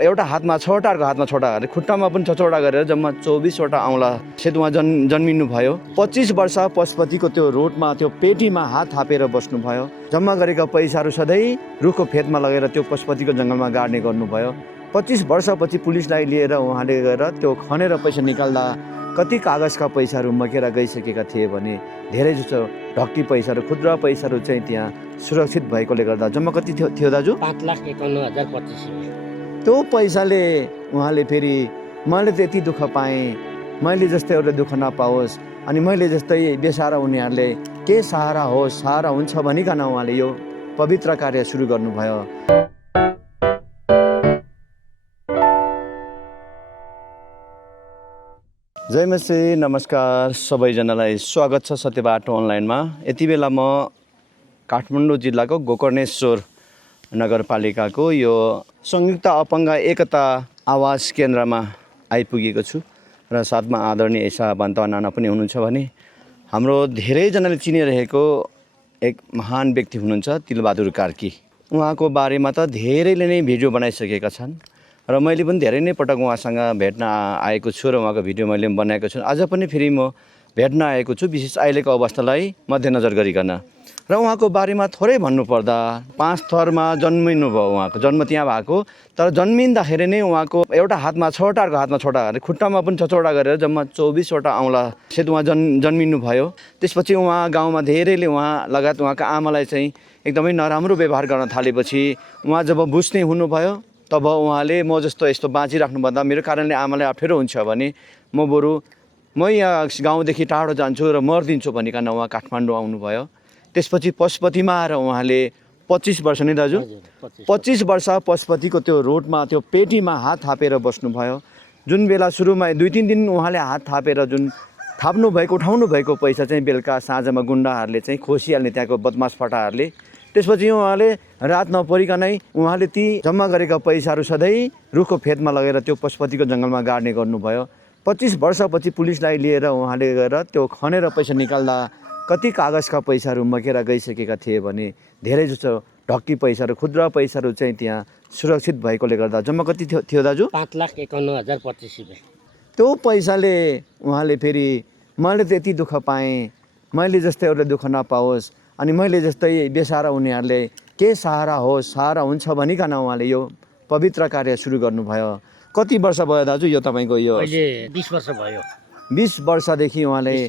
एउटा हातमा 6वटा अर्को हातमा 6वटा गरेर खुट्टामा पनि 6वटा गरेर जम्मा 24वटा औँला सहित उहाँ जन्मिनु भयो। 25 वर्ष पशुपतिको त्यो रोडमा त्यो पेटीमा हात थापेर बस्नुभयो। जम्मा गरेका पैसाहरू सधैँ रुखको फेदमा लगेर त्यो पशुपतिको जङ्गलमा गाड्ने गर्नुभयो। 25 वर्षपछि पुलिसलाई लिएर उहाँले गएर त्यो खनेर पैसा निकाल्दा कति कागजका पैसाहरू मकेर गइसकेका थिए भने धेरै जसो ढक्की पैसाहरू खुद्रा पैसाहरू चाहिँ त्यहाँ सुरक्षित भएकोले गर्दा जम्मा कति थियो दाजु? 5,51,025। त्यो पैसाले उहाँले फेरि मैले त्यति दुःख पाएँ, मैले जस्तै एउटा दुःख नपाओस् अनि मैले जस्तै बेसहारा उनीहरूले के सहारा होस्, सहारा हुन्छ भनिकन उहाँले यो पवित्र कार्य सुरु गर्नुभयो। जय मसी, नमस्कार सबैजनालाई स्वागत छ सत्यबाटो अनलाइनमा। यति बेला म काठमाडौँ जिल्लाको गोकर्णेश्वर नगरपालिकाको यो संयुक्त अपाङ्ग एकता आवास केन्द्रमा आइपुगेको छु र साथमा आदरणीय ऐसा बन्ता नाना पनि हुनुहुन्छ भने हाम्रो धेरैजनाले चिनिरहेको एक महान व्यक्ति हुनुहुन्छ तिलबहादुर कार्की। उहाँको बारेमा त धेरैले नै भिडियो बनाइसकेका छन् र मैले पनि धेरै नै पटक उहाँसँग भेट्न आएको छु र उहाँको भिडियो मैले बनाएको छु। आज पनि फेरि म भेट्न आएको छु, विशेष अहिलेको अवस्थालाई मध्यनजर गरिकन। र उहाँको बारेमा थोरै भन्नुपर्दा 5 थरमा जन्मिनु भयो। उहाँको जन्म त्यहाँ भएको, तर जन्मिँदाखेरि नै उहाँको एउटा हातमा 6वटा अर्को हातमा 6वटा गरेर खुट्टामा पनि 6वटा गरेर जम्मा 24वटा औँला सहित उहाँ जन्मिनु भयो। त्यसपछि उहाँ गाउँमा धेरैले उहाँ लगायत उहाँका आमालाई चाहिँ एकदमै नराम्रो व्यवहार गर्न थालेपछि उहाँ जब बुझ्ने हुनुभयो तब उहाँले म जस्तो यस्तो बाँचिराख्नुभन्दा मेरो कारणले आमालाई अप्ठ्यारो हुन्छ भने म यहाँ गाउँदेखि टाढो जान्छु र मर्दिन्छु भनिकन उहाँ काठमाडौँ आउनुभयो। त्यसपछि पशुपतिमा आएर उहाँले 25 वर्ष नै दाजु 25 वर्ष पशुपतिको त्यो रोडमा त्यो पेटीमा हात थापेर बस्नुभयो। जुन बेला सुरुमा 2-3 दिन उहाँले हात थापेर जुन थाप्नु भएको उठाउनु भएको पैसा चाहिँ बेलुका साँझमा गुन्डाहरूले चाहिँ खोसिहाल्ने त्यहाँको बदमास फटाहरूले। त्यसपछि उहाँले रात नपरिकनै उहाँले ती जम्मा गरेका पैसाहरू सधैँ रुखको फेदमा लगेर त्यो पशुपतिको जङ्गलमा गाड्ने गर्नुभयो। 25 वर्षपछि पुलिसलाई लिएर उहाँले गएर त्यो खनेर पैसा निकाल्दा कति कागजका पैसाहरू मकेर गइसकेका थिए भने धेरै जसो ढक्की पैसाहरू खुद्रा पैसाहरू चाहिँ त्यहाँ सुरक्षित भएकोले गर्दा जम्मा कति थियो दाजु? 5,51,025। त्यो पैसाले उहाँले फेरि मैले त्यति दुःख पाएँ, मैले जस्तै एउटा दुःख नपाओस् अनि मैले जस्तै बेसहारा उनीहरूले के सहारा होस्, सहारा हुन्छ भनिकन उहाँले यो पवित्र कार्य सुरु गर्नुभयो। कति वर्ष भयो दाजु यो तपाईँको? यो अहिले 20 वर्ष भयो। 20 वर्षदेखि उहाँले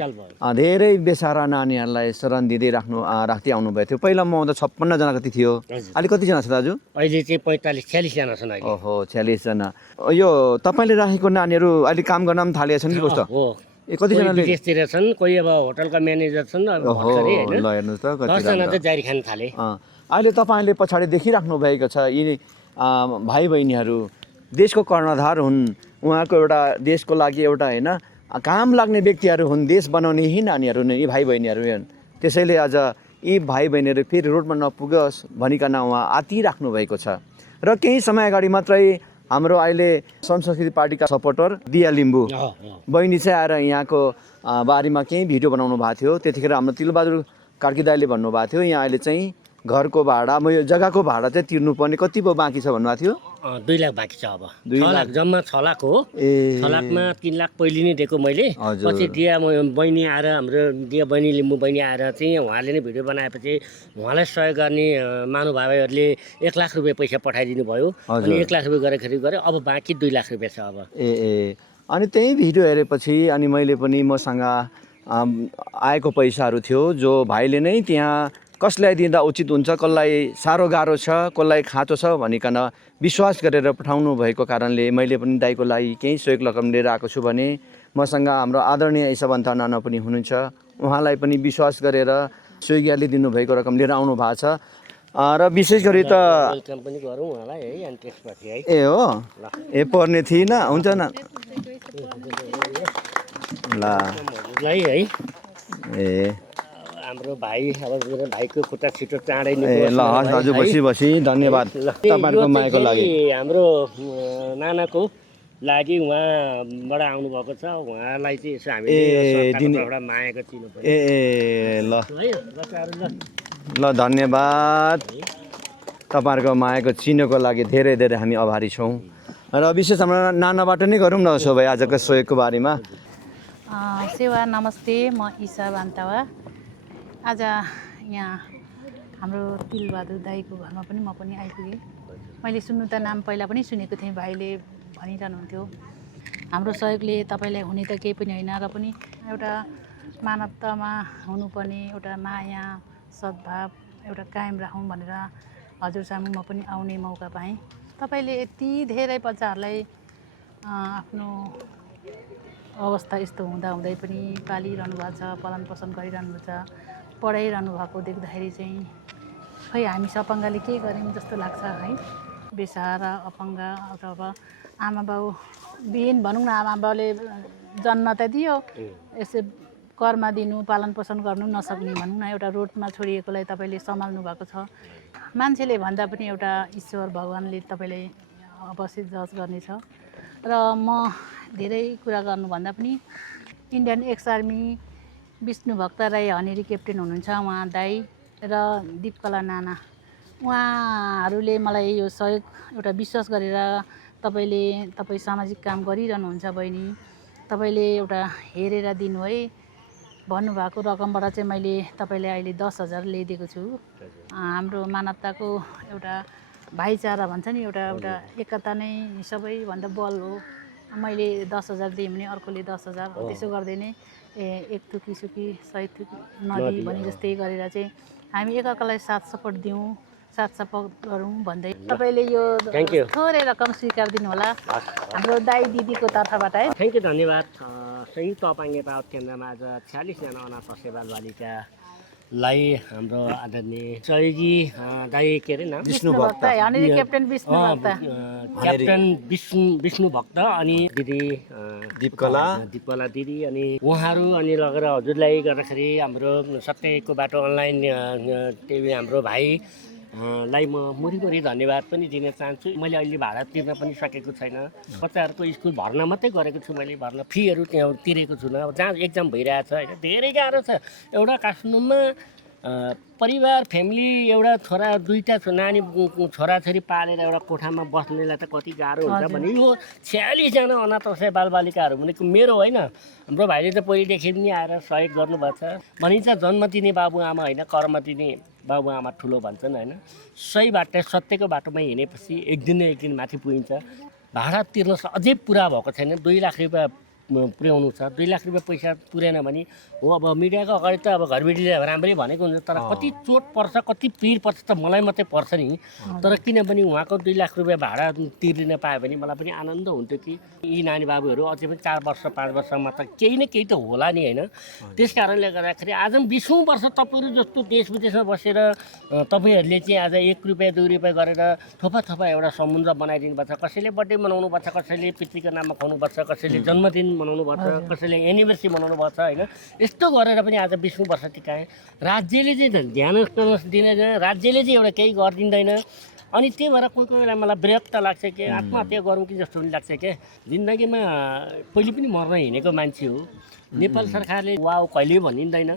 धेरै बेसहारा नानीहरूलाई शरण दिँदै राख्दै आउनुभएको थियो। पहिला म आउँदा 56 जना कति थियो, अहिले कतिजना छ दाजु? अहिले चाहिँ 45-46 जना छन् अहिले। ओहो, 46 जना। यो तपाईँले राखेको नानीहरू अहिले काम गर्न पनि थालेका छन् कि कस्तो? हो, कतिजना विदेशतिर छन्, कोही अब होटलका म्यानेजर छन्। ल हेर्नुहोस् त कति 10 जना चाहिँ जारी खान थाले। अहिले तपाईँले पछाडि देखिराख्नु भएको छ यी भाइ बहिनीहरू देशको कर्णधार हुन्। उहाँको एउटा देशको लागि एउटा होइन काम लाग्ने व्यक्तिहरू हुन्, देश बनाउने यही नानीहरू हुन्, यी भाइ बहिनीहरू हुन्। त्यसैले आज यी भाइ बहिनीहरू फेरि रोडमा नपुगोस् भनिकन उहाँ आतिराख्नु भएको छ। र केही समय अगाडि मात्रै हाम्रो अहिले संस्कृति पार्टीका सपोर्टर दिया लिम्बू बहिनी चाहिँ आएर यहाँको बारीमा केही भिडियो बनाउनु भएको थियो। त्यतिखेर हाम्रो तिलबहादुर कार्की दाइले भन्नुभएको थियो यहाँ अहिले चाहिँ घरको भाडा म यो जग्गाको भाडा चाहिँ तिर्नुपर्ने कति पो बाँकी छ भन्नुभएको थियो? 2 लाख बाँकी छ अब। 6 लाख जम्मा 6 लाख हो। 6 लाखमा 3 लाख पहिले नै दिएको मैले। पछि दिया बहिनी आएर हाम्रो दिया बहिनी लिम्बू बहिनी आएर चाहिँ उहाँले नै भिडियो बनाएपछि उहाँलाई सहयोग गर्ने महानुभावहरूले 1 लाख रुपियाँ पैसा पठाइदिनु भयो। अनि 1 लाख रुपियाँ गरे अब बाँकी 2 लाख रुपियाँ छ अब। अनि त्यही भिडियो हेरेपछि अनि मैले पनि मसँग आएको पैसाहरू थियो जो भाइले नै त्यहाँ कसलाई दिँदा उचित हुन्छ, कसलाई साह्रो गाह्रो छ, कसलाई खाँचो छ भनिकन विश्वास गरेर पठाउनु भएको कारणले मैले पनि दाइको लागि केही सहयोग रकम लिएर आएको छु भने मसँग हाम्रो आदरणीय ऐसा बन्ता नाना पनि हुनुहुन्छ। उहाँलाई पनि विश्वास गरेर स्विगीले दिनुभएको रकम लिएर आउनु भएको छ। र विशेष गरी त ए हो ए पर्ने थिएन हुन्छ न ल है ए हाम्रो भाइ अब मेरो भाइको खुट्टा छिटो चाँडै ल हजुर बसी धन्यवाद तपाईँको मायाको लागि। हाम्रो नानाको लागि उहाँबाट आउनुभएको छ, उहाँलाई चाहिँ यसो हामीले मायाको चिनो ल धन्यवाद। तपाईँहरूको मायाको चिनोको लागि धेरै धेरै हामी आभारी छौँ। र विशेष हाम्रो नानाबाट नै गरौँ न उसो भए आजको सहयोगको बारेमा। सेवा नमस्ते, म ईशा बान्तावा। आज यहाँ हाम्रो तिलबहादुर दाईको घरमा पनि म पनि आइपुगेँ। मैले सुन्नु त नाम पहिला पनि सुनेको थिएँ, भाइले भनिरहनुहुन्थ्यो। हाम्रो सहयोगले तपाईँलाई हुने त केही पनि होइन, र पनि एउटा मानवतामा हुनुपर्ने एउटा माया सद्भाव एउटा कायम राखौँ भनेर हजुर सामु म पनि आउने मौका पाएँ। तपाईँले यति धेरै बच्चाहरूलाई आफ्नो अवस्था यस्तो हुँदाहुँदै पनि पालिरहनु भएको छ, पालन पोषण गरिरहनु भएको छ, पढाइरहनु भएको देख्दाखेरि चाहिँ खै हामी सपङ्गले के गर्यौँ जस्तो लाग्छ है। बेसहारा अपाङ्ग अथवा आमा बाउ बिन भनौँ न, आमा बाउले जन्म त दियो, यसो कर्म दिनु पालन पोषण गर्नु नसक्ने भनौँ न, एउटा रोडमा छोडिएकोलाई तपाईँले सम्हाल्नु भएको छ। मान्छेले भन्दा पनि एउटा ईश्वर भगवान्ले तपाईँलाई अवश्य जज गर्नेछ। र म धेरै कुरा गर्नुभन्दा पनि Indian ex army Vishnubhakt Rai हनेरी क्याप्टेन हुनुहुन्छ उहाँ दाई, र दिपकला नाना, उहाँहरूले मलाई यो सहयोग एउटा विश्वास गरेर तपाईँ सामाजिक काम गरिरहनुहुन्छ बहिनी, तपाईँले एउटा हेरेर दिनु है भन्नुभएको रकमबाट चाहिँ मैले तपाईँलाई अहिले 10,000 ल्याइदिएको छु। हाम्रो मानवताको एउटा भाइचारा भन्छ नि, एउटा एकता नै सबैभन्दा बल हो। मैले 10,000 दिएँ भने अर्कोले 10,000, त्यसो गर्दै नै एक थुकी सुकी 100 थुकी नदी भने जस्तै गरेर चाहिँ हामी एकअर्कालाई साथ सपोर्ट दिउँ, साथ सपोर्ट गरौँ भन्दै तपाईँले यो थोरै रकम स्वीकार दिनु होला हाम्रो दाई दिदीको तर्फबाट है। थ्याङ्क यू, धन्यवाद। संयुक्त अपाङ्गता राहत केन्द्रमा आज 46जना अनाथ सस्य बालबालिकालाई हाम्रो आदरणीय सहयोगी दाई के अरे नाम विष्णुभक्त हनेरी क्याप्टेन विष्णुभक्त, क्याप्टेन विष्णुभक्त अनि दिदी दिपकला दिदी अनि उहाँहरू अनि लगेर हजुरलाई गर्दाखेरि हाम्रो सत्यको बाटो अनलाइन टिभी हाम्रो भाइ लाई म मुरीमुरी धन्यवाद पनि दिन चाहन्छु। मैले अहिले भाडा तिर्न पनि सकेको छैन, बच्चाहरूको स्कुल भर्ना मात्रै गरेको छु, मैले भर्ना फीहरू त्यहाँ तिरेको छुइनँ। जहाँ एक्जाम भइरहेछ होइन, धेरै गाह्रो छ। एउटा काठमाडौँमा परिवार फ्यामिली एउटा छोरा दुईवटा नानी छोराछोरी पालेर एउटा कोठामा बस्नेलाई त कति गाह्रो हुन्छ भने यो 46जना अनाथ असहाय बालबालिकाहरू भनेको मेरो होइन, हाम्रो भाइले त पहिलेदेखि पनि आएर सहयोग गर्नुभएको छ। भनिन्छ जन्म दिने बाबुआमा होइन, कर्म दिने बाबुआमा ठुलो भन्छन् होइन। सही बाटो सत्यको बाटोमा हिँडेपछि एक दिन न एक दिन माथि पुगिन्छ। भाडा तिर्न अझै पुरा भएको छैन, 2 लाख रुपियाँ पुर्याउनु छ। 2 लाख रुपियाँ पैसा पुर्याएन भने हो, अब मिडियाको अगाडि त अब घरबेटीले राम्रै भनेको हुन्छ, तर कति चोट पर्छ कति पिर पर्छ त मलाई मात्रै पर्छ नि। तर किनभने उहाँको 2 लाख रुपियाँ भाडा तिर्न पायो भने मलाई पनि आनन्द हुन्थ्यो कि यी नानी बाबुहरू अझै पनि 4 वर्ष 5 वर्षमा त केही न केही त होला नि होइन। त्यस कारणले गर्दाखेरि आज 20औँ वर्ष तपाईँहरू जस्तो देश विदेशमा बसेर तपाईँहरूले चाहिँ आज 1 रुपियाँ 2 रुपियाँ गरेर थोपा एउटा समुद्र बनाइदिनु भएको छ। कसैले बर्थडे मनाउनु भएको छ, कसैले पितृको नाममा खुवाउनुपर्छ, कसैले जन्मदिन मनाउनु भएको छ, कसैले एनिभर्सरी मनाउनु भएको छ होइन। यस्तो गरेर पनि आज 20औँ वर्ष टिकाएँ। राज्यले चाहिँ ध्यान दिँदैन, राज्यले चाहिँ एउटा केही गरिदिँदैन। अनि त्यही भएर कोही बेला मलाई विरक्त लाग्छ कि आत्महत्या गरौँ कि जस्तो पनि लाग्छ क्या। जिन्दगीमा पहिले पनि मर्न हिँडेको मान्छे हो। नेपाल सरकारले वाउ कहिले भनिँदैन,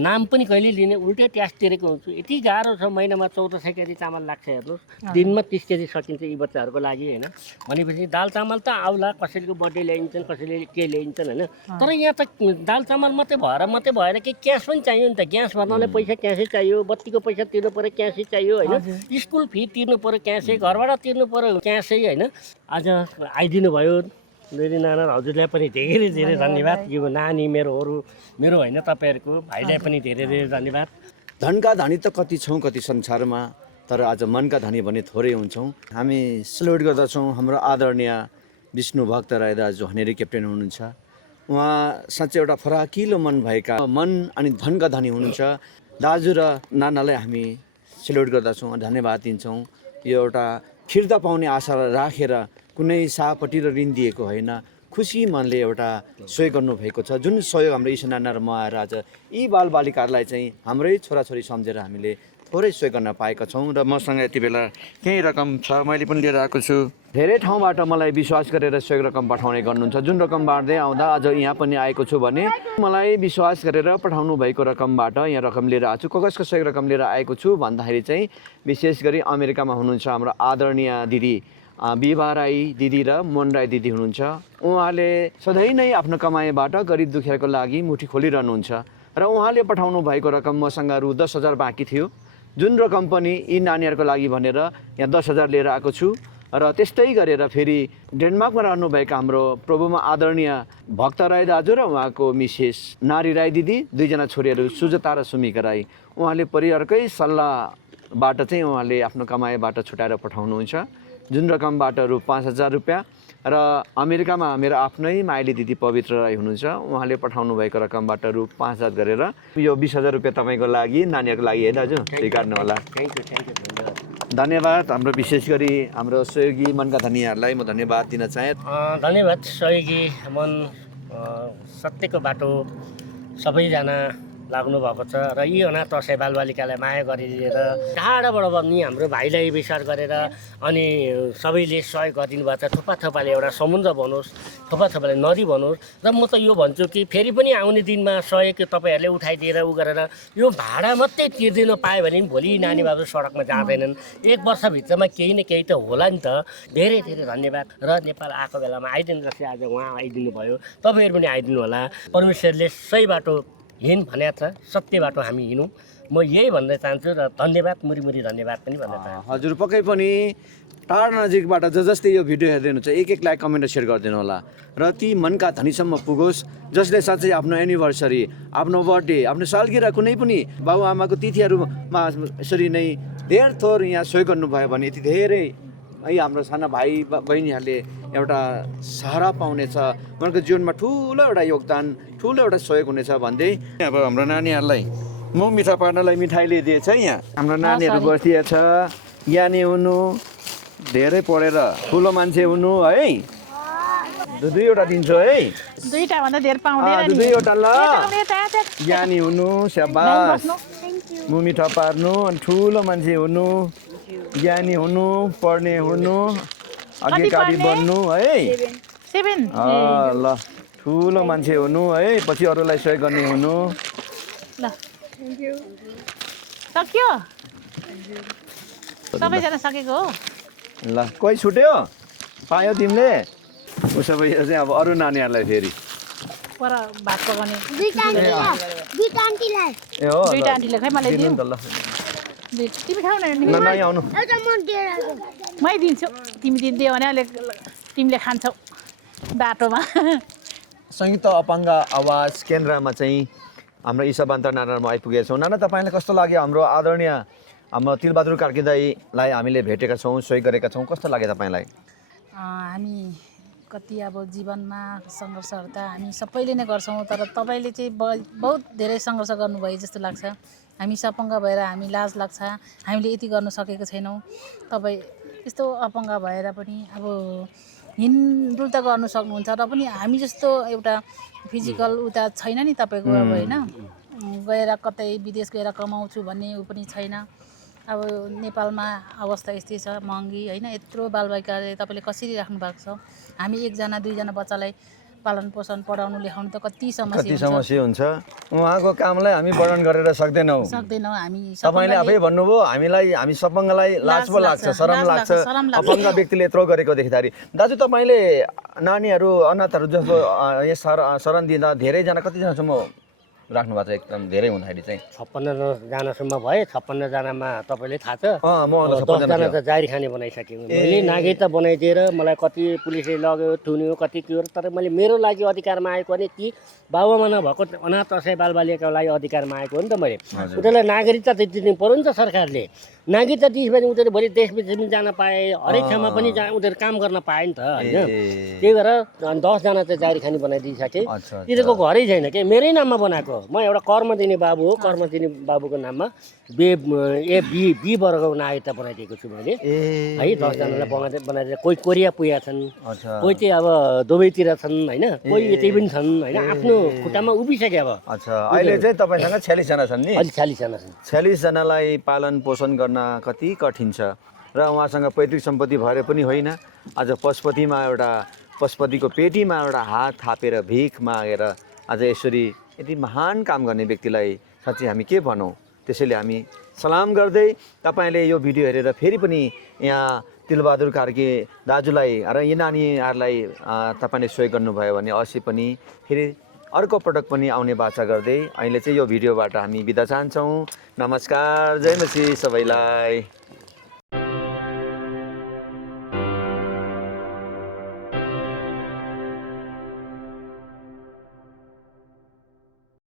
नाम पनि कहिले लिने, उल्टै ट्याक्स तिरेको हुन्छु। यति गाह्रो छ, महिनामा 1400 केजी चामल लाग्छ हेर्नुहोस्, दिनमा 30 केजी सकिन्छ यी बच्चाहरूको लागि होइन। भनेपछि दाल चामल त आउला, कसैको बर्थडे ल्याइन्छन्, कसैले के ल्याइन्छन् होइन। तर यहाँ त दाल चामल मात्रै भएर कि क्यास पनि चाहियो नि त। ग्यास भर्नलाई पैसा क्यासै चाहियो, बत्तीको पैसा तिर्नु पऱ्यो क्यासै चाहियो होइन, स्कुल फी तिर्नु पऱ्यो क्यासै, घरबाट तिर्नु पऱ्यो क्यासै होइन। आज आइदिनु भयो मेरी नाना हजुरलाई पनि धेरै धेरै धन्यवाद। यो नानी मेरो होइन तपाईँहरूको भाइलाई पनि धेरै धेरै धन्यवाद। धनका धनी त कति छौँ कति संसारमा, तर आज मनका धनी भने थोरै हुन्छौँ। हामी सेल्युट गर्दछौँ हाम्रो आदरणीय विष्णुभक्त राई दाजु हनेरी क्याप्टेन हुनुहुन्छ। उहाँ साँच्चै एउटा फराकिलो मन भएका, मन अनि धनका धनी हुनुहुन्छ। दाजु र नानालाई हामी सेल्युट गर्दछौँ, धन्यवाद दिन्छौँ। यो एउटा फिर्ता पाउने आशा राखेर कुनै सापट्टि र ऋण दिएको होइन, खुसी मनले एउटा सहयोग गर्नुभएको छ। जुन सहयोग हाम्रो ईशा नाना र म आएर आज यी बालबालिकाहरूलाई चाहिँ हाम्रै छोराछोरी सम्झेर हामीले थोरै सहयोग गर्न पाएका छौँ। र मसँग यति बेला केही रकम छ, मैले पनि लिएर आएको छु। धेरै ठाउँबाट मलाई विश्वास गरेर सहयोग रकम पठाउने गर्नुहुन्छ। जुन रकम बाँड्दै आउँदा आज यहाँ पनि आएको छु भने मलाई विश्वास गरेर पठाउनु भएको रकमबाट यहाँ रकम लिएर आएको छु। कसको सहयोग रकम लिएर आएको छु भन्दाखेरि चाहिँ विशेष गरी अमेरिकामा हुनुहुन्छ हाम्रो आदरणीय दिदी बिभा राई दिदी र मोहन राई दिदी हुनुहुन्छ। उहाँले सधैँ नै आफ्नो कमाइबाट गरिब दुखियाको लागि मुठी खोलिरहनुहुन्छ र उहाँले पठाउनु भएको रकम मसँग रु 10,000 बाँकी थियो, जुन रकम पनि यी नानीहरूको लागि भनेर यहाँ 10,000 लिएर आएको छु। र त्यस्तै गरेर फेरि डेनमार्कमा रहनुभएका हाम्रो प्रभुमा आदरणीय भक्त राई दाजु र उहाँको मिसेस नारी राई दिदी, दुईजना छोरीहरू सुजता र सुमिका राई, उहाँले परिवारकै सल्लाहबाट चाहिँ उहाँले आफ्नो कमाइबाट छुटाएर पठाउनुहुन्छ, जुन रकमबाट रु 5,000 रुपियाँ र अमेरिकामा मेरो आफ्नै माइली दिदी पवित्र राई हुनुहुन्छ, उहाँले पठाउनु भएको रकमबाट रु 5,000 गरेर यो 20,000 रुपियाँ तपाईँको लागि, नानीहरूको लागि है दाजु, स्वीकार्नु होला। धन्यवाद। हाम्रो विशेष गरी हाम्रो सहयोगी मनका धनीहरूलाई म धन्यवाद दिन चाहे। धन्यवाद सहयोगी मन सत्यको बाटो सबैजना लाग्नु भएको छ र यी अनाथ असहाय बालबालिकालाई माया गरिदिएर टाढाबाट पनि हाम्रो भाइलाई विचार गरेर अनि सबैले सहयोग गरिदिनु भएको छ। थुप्पा थुप्पाले एउटा समुद्र बनोस्, थुप्पा थुप्पाले नदी बनोस्। र म त यो भन्छु कि फेरि पनि आउने दिनमा सहयोग तपाईँहरूले उठाइदिएर उ गरेर यो भाडा मात्रै तिर्दिन पायो भने भोलि नानी बाबु सडकमा जाँदैनन्। 1 वर्षभित्रमा केही न केही त होला नि त। धेरै धेरै धन्यवाद। र नेपाल आएको बेलामा आइदिनु जस्तै आज उहाँ आइदिनु भयो, तपाईँहरू पनि आइदिनु होला। परमेश्वरले सही बाटो हिँड भनेको छ, सत्य बाटो हामी हिँडौँ। म यही भन्न चाहन्छु र धन्यवाद, मुरी धन्यवाद पनि भन्न चाहन्छु। हजुर पक्कै पनि टाढा नजिकबाट जस्तै यो भिडियो हेर्दै हुनुहुन्छ एक लाइक कमेन्ट र सेयर गरिदिनु होला र ती मनका धनीसम्म पुगोस् जसले साँच्चै आफ्नो एनिभर्सरी, आफ्नो बर्थडे, आफ्नो सालगिरह कुनै पनि बाबुआमाको तिथिहरूमा यसरी नै धेर थोर यहाँ सहयोग गर्नुभयो भने यति धेरै है हाम्रो साना भाइ बहिनीहरूले एउटा सहारा पाउनेछ, उनीहरूको जीवनमा ठुलो एउटा योगदान, ठुलो एउटा सहयोग हुनेछ भन्दै अब हाम्रो नानीहरूलाई मुख मिठा पार्नलाई मिठाई ल्याइदिएछ यहाँ। हाम्रो नानीहरू बसिएछ, ज्ञानी हुनु, धेरै पढेर ठुलो मान्छे हुनु है। दुईवटा दिन्छु है, दुईटा भन्दा धेर पाउँदैन नि। दुईवटा ल, ज्ञानी हुनु, स्याबास, मुख मिठा पार्नु, अनि ठुलो मान्छे हुनु, ज्ञानी हुनु, पढ्ने हुनु, अघिकारी बन्नु है। 7 ल ठुलो मान्छे हुनु है, पछि अरूलाई सहयोग गर्ने हुनु। ल सक्यो, सबैजना सकेको हो। ल कोही छुट्यो पायो तिमीले? उसो भए चाहिँ अब अरू नानीहरूलाई फेरि पर भात पकाउने दुईटा आन्टीलाई ए हो दुईटा आन्टीले खै मलाई दिनु। दिनु त ल तिमी खाऊ न, नयाँ आउनु। एउटा म दिएर मै दिन्छु, तिमी दिन्थ्यौ भने अहिले तिमीले खान्छौ बाटोमा। संयुक्त अपाङ्ग आवाज केन्द्रमा चाहिँ हाम्रो ईशा बान्ता नारायणमा आइपुगेका छौँ। नाना तपाईँलाई कस्तो लाग्यो? हाम्रो आदरणीय हाम्रो तिलबहादुर कार्की दाईलाई हामीले भेटेका छौँ, सहयोग गरेका छौँ, कस्तो लाग्यो तपाईँलाई? हामी कति अब जीवनमा सङ्घर्षहरू त हामी सबैले नै गर्छौँ, तर तपाईँले चाहिँ बहुत धेरै सङ्घर्ष गर्नुभयो जस्तो लाग्छ। हामी सपङ्ग भएर हामी लाज लाग्छ, हामीले यति गर्नु सकेको छैनौँ। तपाईँ यस्तो अपाङ्ग भएर पनि अब हिँडडुल त गर्नु सक्नुहुन्छ, र पनि हामी जस्तो एउटा फिजिकल उता छैन नि तपाईँको अब होइन, गएर कतै विदेश गएर कमाउँछु भन्ने ऊ पनि छैन। अब नेपालमा अवस्था यस्तै छ, महँगी होइन, यत्रो बालबालिकाले तपाईँले कसरी राख्नु भएको छ। हामी 1जना 2जना बच्चालाई पालन पोषण पढाउनु लेखाउनु त कति समस्या हुन्छ। उहाँको कामलाई हामी वर्णन गरेर सक्दैनौँ हामी। तपाईँले आफै भन्नुभयो, हामी सपङ्गलाई लाज पो लाग्छ, शरम लाग्छ अपाङ्ग व्यक्तिले यत्रो गरेको देख्दाखेरि। दाजु तपाईँले नानीहरू अनाथहरू जस्तो यहाँ शरण दिँदा धेरैजना कतिजनासम्म राख्नु भएको छ? एकदम धेरै हुँदाखेरि चाहिँ 56 जनासम्म भए। 56 जनामा तपाईँले थाहा छ, म 10 जना त जारी खाने बनाइसकेँ मैले। नागरिकता बनाइदिएर मलाई कति पुलिसले लग्यो, थुन्यो, कति के हो, तर मैले मेरो लागि अधिकारमा आएको भने कि बाबुआमा नभएको अनाथ असहाय बालबालिकाको लागि अधिकारमा आएको हो नि त मैले। उनीहरूलाई नागरिकता त दिनु पऱ्यो नि त सरकारले। नागरिकता दिएपछि भने उनीहरू भोलि देश विदेश पनि जान पाए, हरेक ठाउँमा पनि उनीहरू काम गर्न पाए नि त होइन। त्यही भएर 10 जना चाहिँ जारी खाने बनाइदिइसकेँ। तिनीहरूको घरै छैन के, मेरै नाममा बनाएको। म एउटा कर्म दिने बाबु हो, कर्म दिने बाबुको नाममा बी वर्गको नागरिकता बनाइदिएको छु मैले है। 10 जनालाई बनाइदिएर कोही कोरिया पुगेका छन्, कोही चाहिँ अब दुबईतिर छन् होइन, कोही यतै पनि छन् होइन, आफ्नो खुट्टामा उभिसके। अब अहिले चाहिँ तपाईँसँग 46 जना छन् नि? अहिले 40 जना छन्। 46 जनालाई पालन पोषण गर्न कति कठिन छ, र उहाँसँग पैतृक सम्पत्ति भएर पनि होइन, आज पशुपतिको पेटीमा एउटा हात थापेर भिख मागेर आज यसरी यति महान काम गर्ने व्यक्तिलाई साँच्चै हामी के भनौँ? त्यसैले हामी सलाम गर्दै तपाईँले यो भिडियो हेरेर फेरि पनि यहाँ तिलबहादुर कार्की दाजुलाई र यी नानीहरूलाई तपाईँले सहयोग गर्नुभयो भने अवश्य पनि फेरि अर्को पटक पनि आउने बाचा गर्दै अहिले चाहिँ यो भिडियोबाट हामी बिदा चाहन्छौँ। नमस्कार, जय मसी सबैलाई।